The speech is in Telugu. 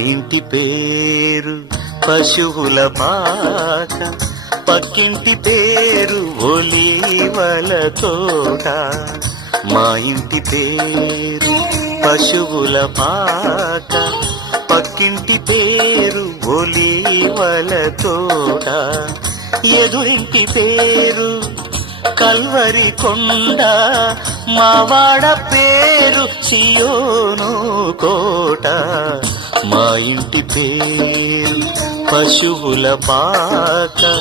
ఇంటి పేరు పశువుల పాక, పక్కింటి పేరు ఒలీవల తోట. మా ఇంటి పేరు పశువుల పాక, పక్కింటి పేరు ఒలీవల తోట. ఎదురింటి పేరు కల్వరి కొండ, మావాడ పేరు సియోను కోట. మా ఇంటి పేరు పశువుల పాక.